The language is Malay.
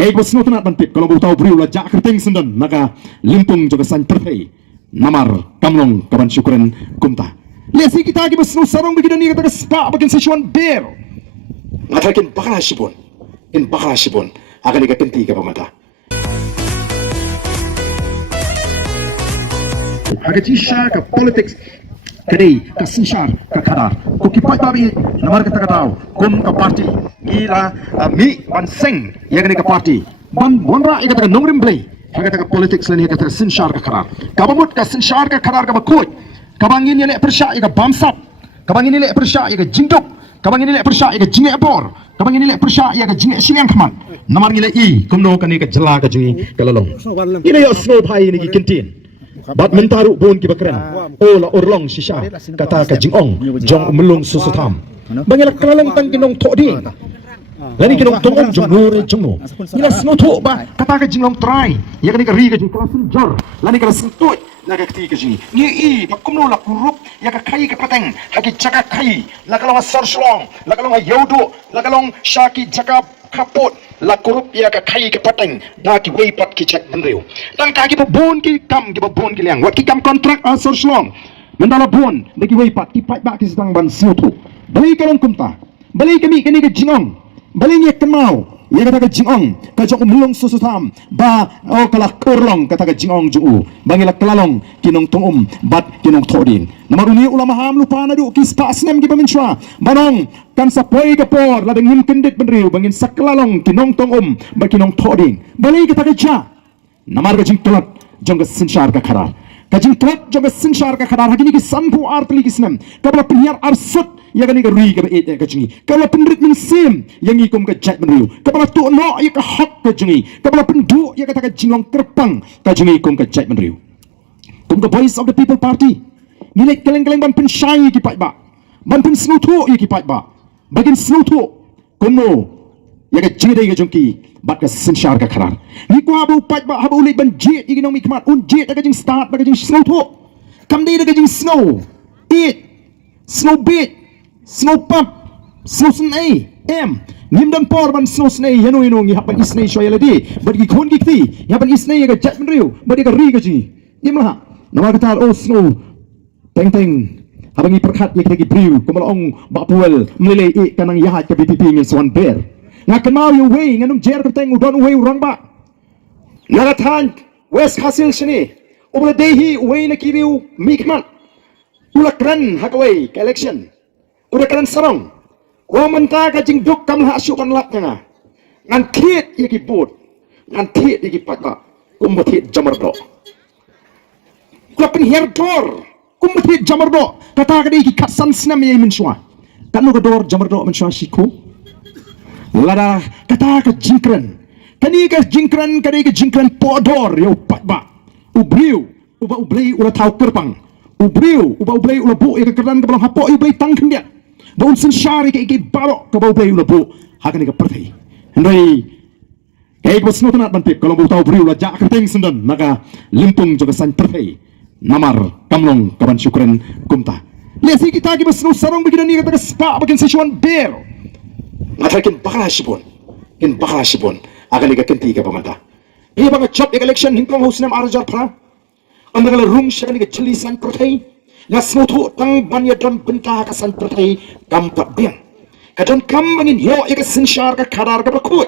Kaya bos no tanat bantip kalau tahu beriu la jak Kyrteng Syndon naga limpung juga san perthei namar kamlong kaban syukuran kumta. Lesi kita lagi bos no sarong begini ni kata Spah bagian sisuan ber. Ngatakin bakal sibon, in bakal sibon akan dikatenti ke pemata. Agak cisha ke politics kadai ke sinsar ke kadar ko kipai babi namar kata tahu kum ke parti gila mi ban seng ya ke parti ban bonra ya kata nongrim play ya kata politics ni kata sinsar ke kadar kabamut ke sinsar ke kadar ka bakut kabangin ni le persya ya ke bamsap kabangin ni le persya ya ke jinduk kabangin ni le persya ya ke jinge bor kabangin ni le persya ya ke jinge siang khaman namar ni le i kumno kan ni ke jela ke jingi kalalong ini yo snow pai ni ki kintin bat mentaru bon ki bakran ola orlong shisha kata ka jingong jong melung susutam bangila kalalong tang kinong thodi lani kinong tongom jong nure jongno ila sno tho ba kata ka jinglong try ya kani ka ri ka jing klasun jor lani ka sin toy la ka ti ka jing ni i bakumno la kurup ya ka khai ka pateng haki chaka khai la kalong sarslong la kalong yodo la kalong shaki chaka kapot la kurup ya ka khai ka pateng da ki wei pat ki chak manreu tang ka ki babon ki kam ki babon ki liang wat ki kam kontrak asor slong mendala bon da ki wei pat ki pat ba ki sedang ban sutu bali kalong kumta bali kami kini ke jingong bali ni kemau ya kata ke jingong ka jok mulung susutam ba o kala korlong kata ke jingong ju bangila kelalong kinong tongum bat kinong thodin namaruni ulama ham lupa na du ki Spah snem ki paminswa banong kan sa poi ka por la dengim kendit benriu bangin saklalong kinong tongum ba kinong thodin bali kata ke ja namar ka jing tulat jong ka sinsar ka khara ka jing tulat jong ka sinsar ka khara hakini ki sampu artli ki snem kabla penyiar arsut ya kan ka ri ka et ka jingi kabla penrit min sim yang ikum ka jat benriu kabla tu no ya ka hak ka jingi kabla pendu ya kata ka jinglong kerpang ka jingi ikum ka jat benriu kum ka voice of the people party nilai keleng-keleng ban pensyai ki pat ba ban pen snutu ya ki pat ba bagin snutu kuno ya ka jingi dai ka jongki bat ka sinsar ka kharar ni ko habu pat ba habu ulit ban jet iginong mi kmat un jet ka jing start ba ka jing snutu kam dai ka jing snow it snow bit snow pump snow snai ngim dan por ban snow snai yanu inu ngi hapan isnai shoya ladi bat ki khon ki ti hapan isnai ka jat menriu bat ka ri ka ji imla nama kata oh snow teng habangi perkhat ya ki priu kumalong bapuel mlele i kanang yahat ka BPP ngin swan ber ngakan mau Uwei nganum jer Kyrteng udon Uwei urang ba ngaratan west hasil sini ubla dehi Uwei na kiriu mikman ulakran hakawai ka election udah keren serong gua mentah ka jing duk kam ha su kan lap nga ngan thiet ye ki bot ngan thiet ye ki patba kum thiet jamardo ko pen her dor kum thiet jamardo kata ka di ki katsan snam ye min shwa kanu ka dor jamardo min shwa shiku lada kata ka jingkran kani ka jingkran podor yo patba ubriu uba ublei ula tau kerpang ubriu uba ublei ula bu ye ka keran ka belong hapo ublei tang kendia baun sensyari ke barok ke bau play ulabu hakan ke perthai hendai ke bos no tanat bantip kalau bau tahu beriu la jak Kyrteng Syndon naga limpung juga san perthai namar kamlong kaban syukuran kumta lesi kita ki bos no sarong begini ni kata Spah bagian sisuan ber ngatakin bakal sibon akan dikatenti ke pemata ia bang job election hingkong husnam arjar pra amdagala rung syakani ke chili san perthai nasmutu tang banya dam bentah ka san perthai kam pat biang kadon kam bangin yo ya ka sinsar ka khadar ka bakut